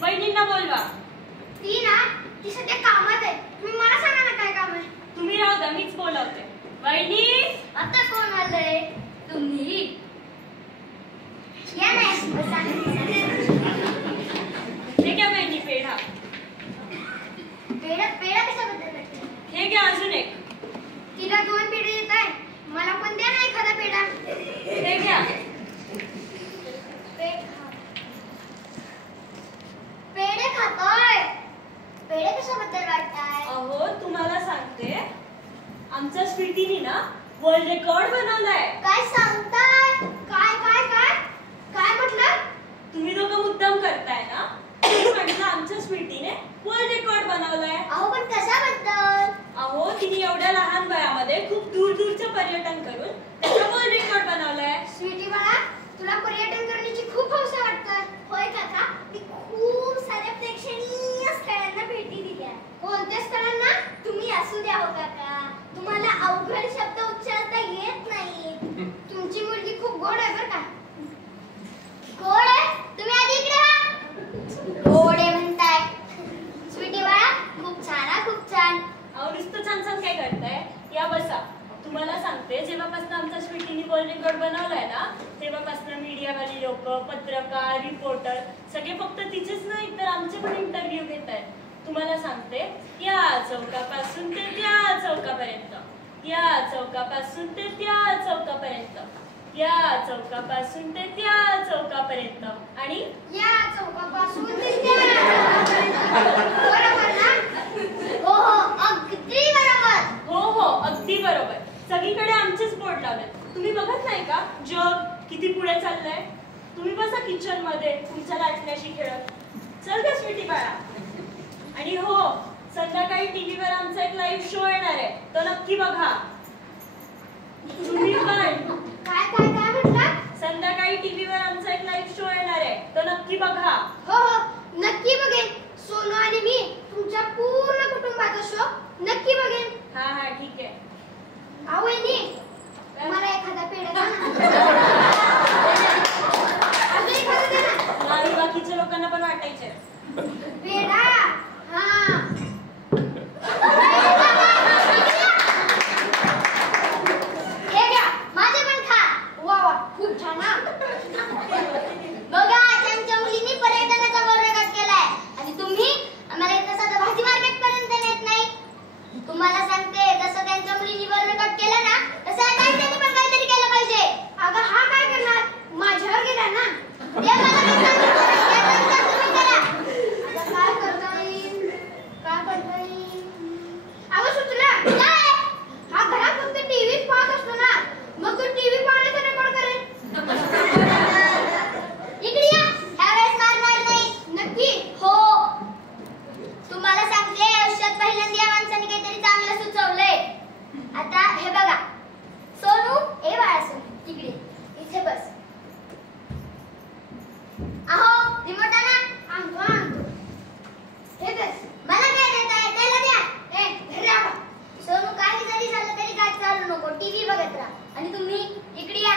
वहिनींना बोलवा. ती सध्या कामात आहे. तुम्ही मला सांगा ना काय काम आहे. तुम्ही राहू द्या, मीच बोलवते. वहिनी, आता कोण आलंय? तुम्ही या ना. हे घ्या वहिनी पेढा. पेढा कशाबद्दल भेटते? हे घ्या अजून एक. तिला 2 पेढे देत आहे, मला पण द्या ना एखादा पेढा. हे घ्या. पेढे खातोय. पेढे कशाबद्दल वाटताय? अहो तुम्हाला सांगते, आमच्या स्वीटीनी ना वर्ल्ड रेकॉर्ड बनवलाय. काय सांगताय? काय काय काय काय म्हटलं? तुम्ही दोघं मुद्दाम करताय ना. म्हटलं आमच्या स्वीटीने वर्ल्ड रेकॉर्ड बनवलाय. अहो पण कशाबद्दल? अहो तिने एवढ्या लहान वयामध्ये खूप दूरचं पर्यटन करून त्याचा वर्ल्ड रेकॉर्ड बनवलाय. स्वीटी बाळा, तुला पर्यटन करण्याची खूप हौस वाटतं. होय काका, मी खूप साऱ्या प्रेक्षणीय स्थळांना भेटी दिल्या. कोणत्या स्थळांना? तुम्ही असू द्या हो काका, तुम्हाला अवघड शब्द उच्चारता येत नाही. तुमची मुलगी खूप गोड आहे बरं का. गोड आहे? तुम्ही आधी इकडे वा. गोड आहे म्हणताय? स्वीटी बाळा, खूप छान हा, खूप छान. अहो नुसतं छान छान काय करताय? या बसा. तुम्हाला सांगते, जेव्हापासून आमच्या स्वीटीने वर्ल्ड रेकॉर्ड बनवलाय ना, तेव्हापासून मीडियावाली लोक, पत्रकार, रिपोर्टर सगळे फक्त तिचेच नाही तर आमचे पण इंटरव्ह्यू घेत आहेत. तुम्हाला सांगते, या चौकापासून ते त्या चौकापर्यंत, या चौकापासून ते त्या चौकापर्यंत, या चौकापासून ते त्या चौकापर्यंत आणि या चौकापासून ते त्या चौकापर्यंत. बरोबर ना? हो हो, अगदी बरोबर. हो हो, अगदी बरोबर. सगळीकडे आमचेच बोर्ड लावलेत. तुम्ही बघत नाही का जग किती पुढे चाललंय? तुम्ही बसा किचन मध्ये तुमच्या लाटण्याशी खेळत. चल का स्वीटी बाळा. आणि हो, संध्याकाळी टीव्हीवर आमचा एक लाईव्ह शो येणार आहे, तो नक्की बघा. तुम्ही पण. काय काय काय म्हटलं? संध्याकाळी टीव्हीवर आमचा एक लाईव्ह शो येणार आहे, तो नक्की बघा. हो हो, नक्की बघेन. सोनू आणि मी तुमच्या पूर्ण कुटुंबाचा शो नक्की बघेन. हा हा, ठीक आहे. अहो वहिनी, मला एखादा पेढा द्या ना. अजून एखादा द्या ना. आणि बाकीच्या लोकांना पण वाटायचे पेढा. हा, हे घ्या, माझे पण खा. वा वा, खूप छान हा. बघा, त्यांच्या मुलींनी पर्यटनाचा वर्ल्ड रेकॉर्ड केलाय आणि तुम्ही आम्हाला इथं साधं भाजी मार्केट पर्यंत नेत नाही. तुम्हाला सांगते, जसं त्यांच्या मुलींनी वर्ल्ड रेकॉर्ड केलं ना, तसं आता त्यांनी पण काहीतरी केलं पाहिजे. अगं हा काय करणार? माझ्यावर गेला ना. ते मला काय सांगितलं नाही, त्याचा विचार तुम्ही करा. आता काय करता येईल? काय करता येईल? अगं सुचलं काय? हा घरात फक्त टीव्हीच पाहत असतो ना, मग तो टीव्ही पाहण्याचा रेकॉर्ड करेल. इकडे या, ह्यावेळेस मारणार नाही. नक्की? हो. तुम्हाला सांगते, आयुष्यात पहिल्यांदा या माणसाने काहीतरी चांगलं सुचवलंय. आता हे बघा, सोनू, ए बाळा सोनू, तिकडे इथे बस. अहो रिमोट आणा. आणतो आणतो. हे बस. मला काय देताय? त्याला द्या. ए घरी आवा. सोनू, काही जरी झालं तरी काय चालू नको, टीव्ही बघत राहा. आणि तुम्ही इकडे या.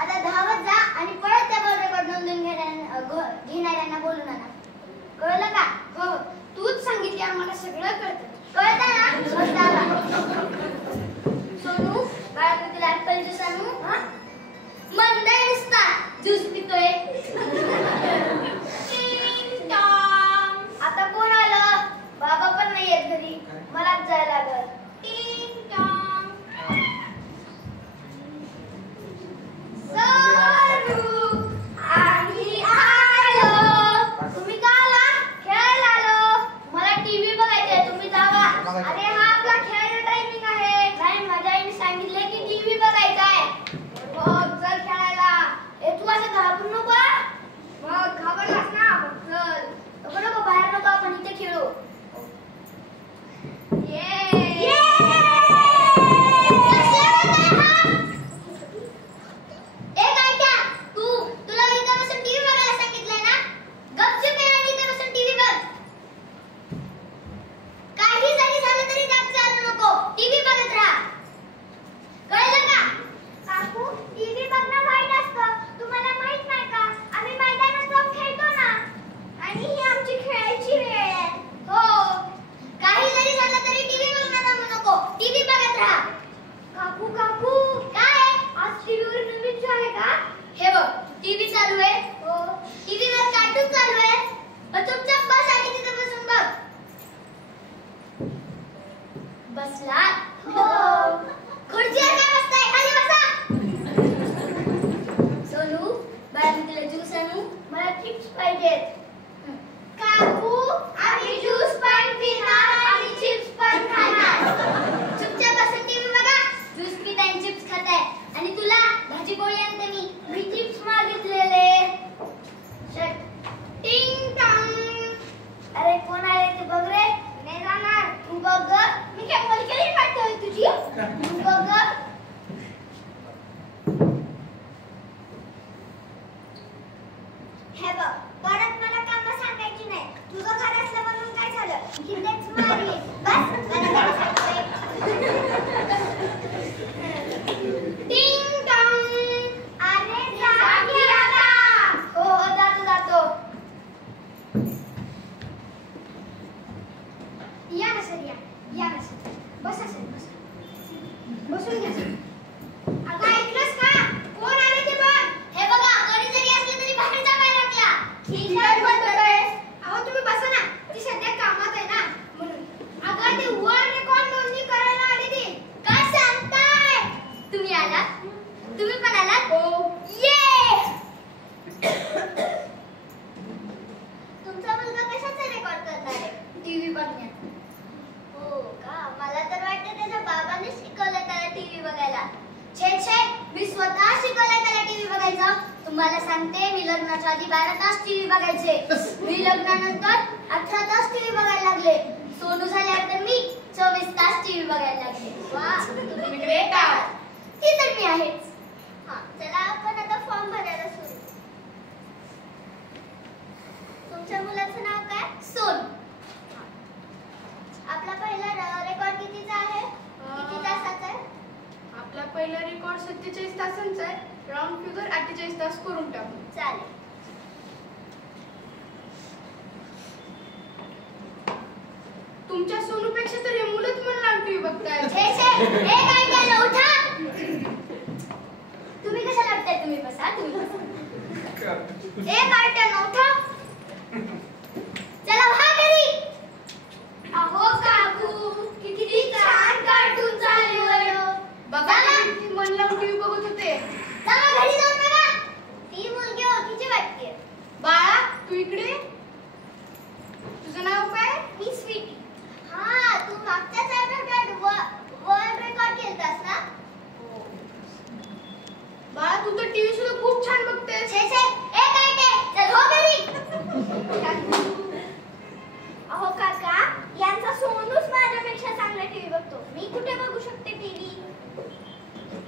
आता धावत जा आणि पळत त्या वर्ल्ड रेकॉर्ड नोंदवून घेणाऱ्यांना बोलून आणा. कळलं का? हो, तूच सांगितली, आम्हाला सगळं कळतं. कळतं ना? मग चला. सोनू बाळा, मी तुला ऍपल ज्यूस आणू? मंद आहे नुसता, ज्यूस पितोय. आता कोण आलं? बाबा पण नाही येत घरी, मलाच जायला लागल. टिंग टॉंग. सोनू आणि आलो. तुम्ही का आला? खेळायला आलो. मला टीव्ही बघायचंय, तुम्ही जा चिप्स पाहिजेत. काकू आम्ही ज्यूस पण पिणार आणि चिप्स पण खाणार. चुपचाप बसून टीव्ही बघा. ज्यूस पिताय आणि चिप्स खाताय. आणि तुला भाजी पोळी आणते मी चिप्स मागितलेले. टिंग टॉंग. अरे कोण आले ते बघ रे. नाही जाणार. तू बघ ग. मी काय मलकेली पाठवली तुझी. तू बघ ग. हे बघ परत मला काम सांगायची नाही. तुझं घर असलं म्हणून काय झालं की तेच मारली. बस मला काय सांगते. टिंग टॉंग. अरे जा की आता. हो जातो. या ना सर या ना सर. बसा सर बसा. बसून घ्या सर. अगं ऐकलंस का कोण आले ते बघ. हे बघा कोणी जरी असले तरी बाहेर जा बाहेरला. ठीक आहे बोलतोय. अहो तुम्ही बसा ना. ती सध्या कामात आहे ना म्हणून. अगं ते वर्ल्ड रेकॉर्ड नोंदणी करायला आली ती. काय सांगताय. तुम्ही आलात. तुम्ही पण आलात. हो ये. तुमचा मुलगा कशाचा रेकॉर्ड करणार आहे. टीव्ही बघण्यात. हो का मला तर वाटतं त्याच्या बाबाने शिकवलं त्याला टीव्ही बघायला. छे मी स्वतः शिकवलंय त्याला टीव्ही बघायचं. तुम्हाला सांगते मी लग्नाच्या आधी 12 तास टीव्ही बघायचे. मी लग्नानंतर 18 तास टीव्ही बघायला लागले. सोनू झाल्यानंतर मी 24 तास टीव्ही बघायला लागले. वा तुम्ही ग्रेट आहात. ती तर मी आहेच. हा चला आपण आता फॉर्म भरायला सुरू. तुमच्या मुलाचं नाव काय. सोनू. आपला पहिला रेकॉर्ड कितीचा आहे. किती तासाचा आहे. आपला पहिला रेकॉर्ड 47 तासांचा आहे. राऊंड फिगर 48 तास करून टाकू. चालेल. तुमच्या सोनूपेक्षा तर हे मुलंच मला टीव्ही बघताय. हे काय उठा. तुम्ही कशाला वाटताय. तुम्ही बसा. उठा. चला व्हा घरी. अहो काकू किती छान कार्टून चालू आहे. बघा किती मन लावून टीव्ही बघत होते. चला घरी जाऊन बघा. ती मुलगी ओळखीची वाटते. बाळा तू इकडे. तुझं नाव काय. मी स्वीटी. हा तू मागच्याच आठवड्यात वर्ल्ड रेकॉर्ड केलतास ना. बाळा तू तर टीव्ही सुद्धा खूप छान बघतेस. चल हो घरी. अहो काका यांचा सोनूच माझ्यापेक्षा चांगला टीव्ही बघतो. मी कुठे बघू शकते टीव्ही.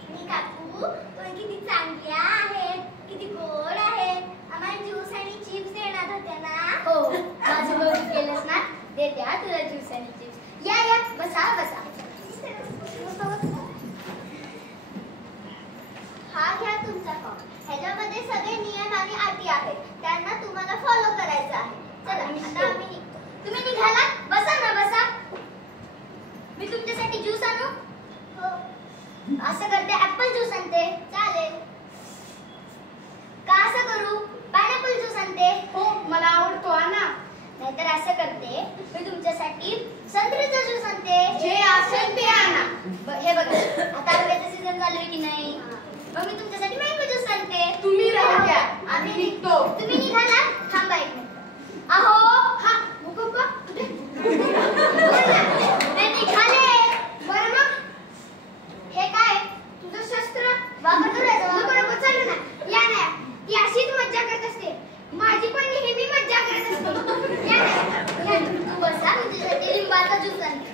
आणि काकू तुम्ही किती चांगल्या आहेत. किती गोड आहेत. आम्हाला ज्यूस आणि चिप्स देणार होत्या ना. हो माझं बघून केलंस ना. देत्या तुला ज्यूस आणि चिप्स. या बसा. हा घ्या तुमचा फॉर्म. ह्याच्यामध्ये सगळे नियम आणि अटी आहेत. त्यांना तुम्हाला फॉलो करायचं आहे. चला आता आम्ही निघतो. तुम्ही निघाला. बसा ना बसा. मी तुमच्यासाठी ज्यूस आणू. हो असं करते. ऍपल ज्यूस आणते. चालेल का असं करू. पायनॅपल ज्यूस आणते. हो मला आवडतो. आणा. नाहीतर असं करते मी तुमच्यासाठी संत्र्याचा ज्यूस आणते. जे असेल ते आणा. हे बघा आता आंब्याचा सीझन चालू आहे की नाही. मग मी तुमच्यासाठी मँगो ज्यूस आणते. तुम्ही राहू द्या आम्ही निघतो. तुम्ही निघाला. थांबा एक मिनिट. अहो हा मुकुंबा कुठे. ते निघाले. बरं मग हे काय तुझं शस्त्र वापर करायचं. नको चालू ना. या ना ती अशीच मज्जा करत असते. माझी पण नेहमी मज्जा करत असते. या ना तू बसा. तुझ्यासाठी लिंबाचा ज्यूस आणते.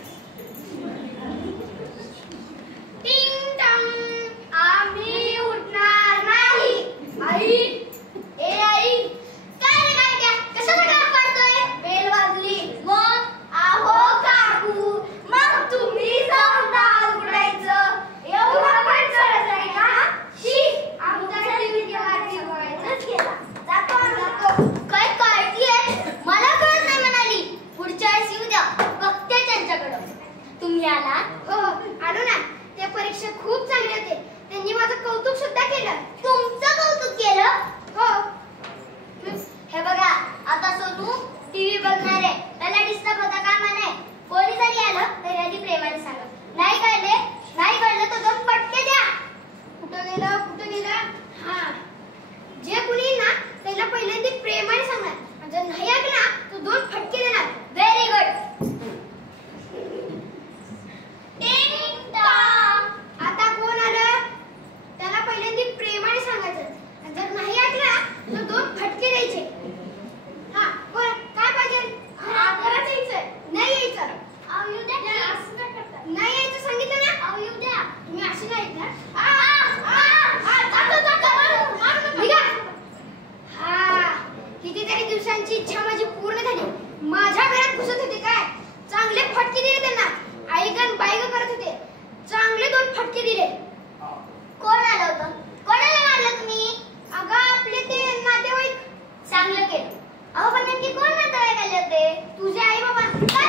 टिंग टॉंग. आम्ही उठणार नाही. आई आई काय रे काय क्या कशाला काय पाडतोय. बेल वाजली. मग आहो काकू मग तुम्ही जाऊन दार उघडायचं. एवढा पण सरस आहे का. शी आमच्यासाठी मी केव्हाची बोलायचंच केला. जातो काय काळजी मला कळत नाही म्हणाली. पुढच्या वेळेस येऊ द्या. बघते त्यांच्याकडं. तुम्ही आला. हो आलो ना. ते परीक्षा खूप चांगली होते. त्यांनी माझं कौतुक सुद्धा केलं. तुमचं कौतुक केलं. हो हे बघा आता सोनू टीव्ही बघणार आहे. त्याला डिस्टर्ब होता कामा नाही. कोणी जरी आलं तरी आधी प्रेमाने सांगा. नाही कळलं तर दोन पटके द्या. कुठं गेलं. हा जे कुणी ना त्याला पहिल्यांदा प्रेमाने दिवसांची इच्छा माझी पूर्ण झाली. माझ्या घरात घुसत होते काय, चांगले फटके दिले त्यांना. आईगण बाईगण करत होते, चांगले 2 फटके दिले. कोण आलं होतं? कोणाला मारलं तुम्ही? अगं आपले ते नातेवाईक. चांगलं केलं. अहो पण नेमके कोण नातेवाईक आले होते? तुझे आई बाबा.